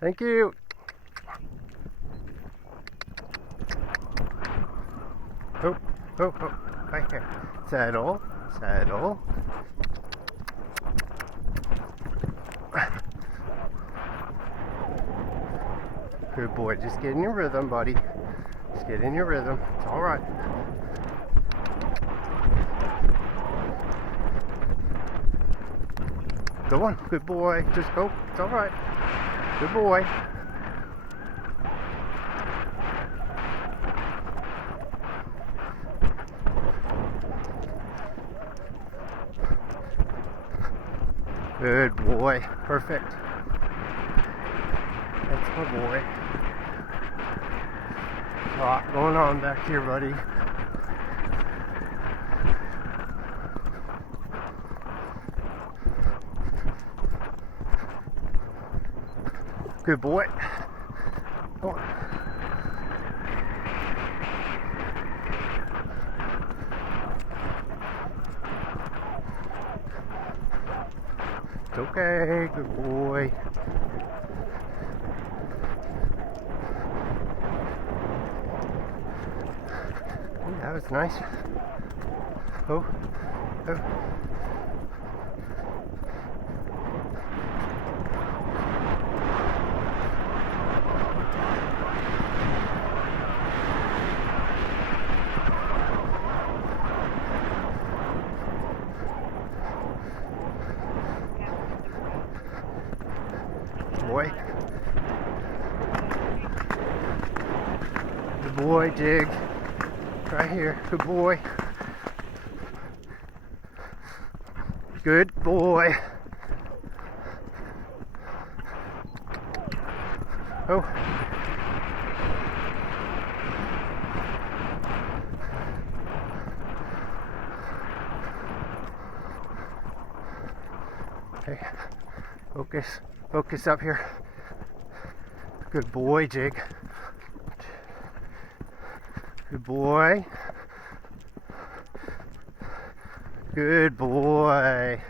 Thank you. Oh, oh, oh, right here. Settle, settle. Good boy. Just get in your rhythm, buddy. Just get in your rhythm. It's all right. Go on. Good boy. Just go. It's all right. Good boy. Good boy. Perfect. That's my boy. A lot going on back here, buddy. Good boy. Come on. It's okay. Good boy. Ooh, that was nice. Oh, oh. Boy. Good boy, Jig. Right here. Good boy. Good boy. Oh. Okay. Focus. Focus up here. Good boy, Jig. Good boy. Good boy.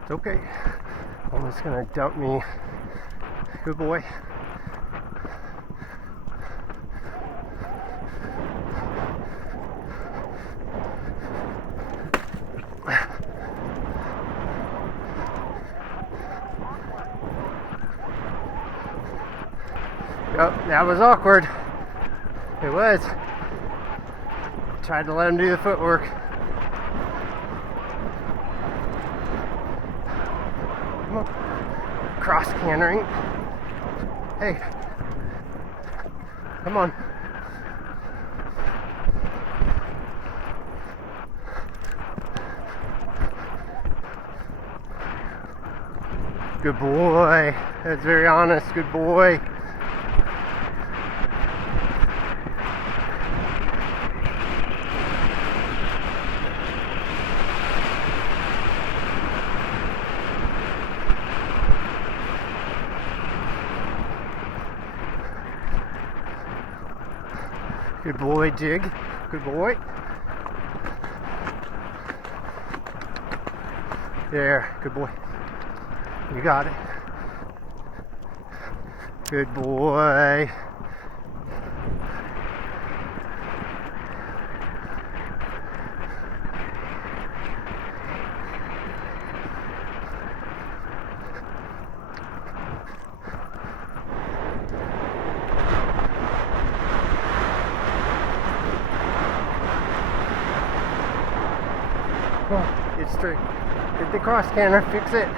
It's okay. Almost gonna dump me. Good boy. Oh, that was awkward. It was. Tried to let him do the footwork. Come on. Cross cantering. Hey. Come on. Good boy. That's very honest. Good boy. Good boy, Jig. Good boy. There. Good boy. You got it. Good boy. Come on, get straight. Get the cross canter, fix it.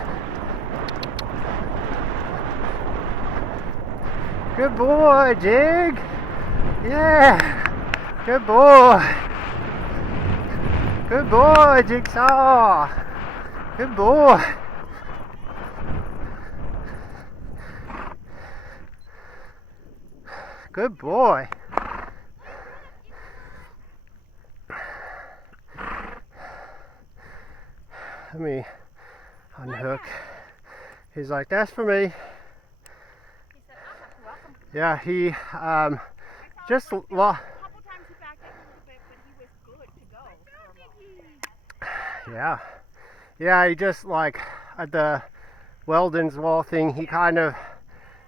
Good boy, Jig. Yeah. Good boy. Good boy, Jigsaw. Good boy. Good boy. Let me unhook. He's like, that's for me. He said, oh, you're welcome. Yeah, he just lost. A couple times he backed up a little bit, but he was good to go. Yeah, he just like at the Weldon's Wall thing, he kind of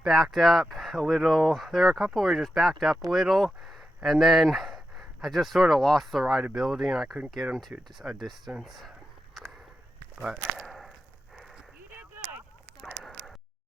backed up a little. There were a couple where he just backed up a little, and then I just sort of lost the rideability and I couldn't get him to a distance. But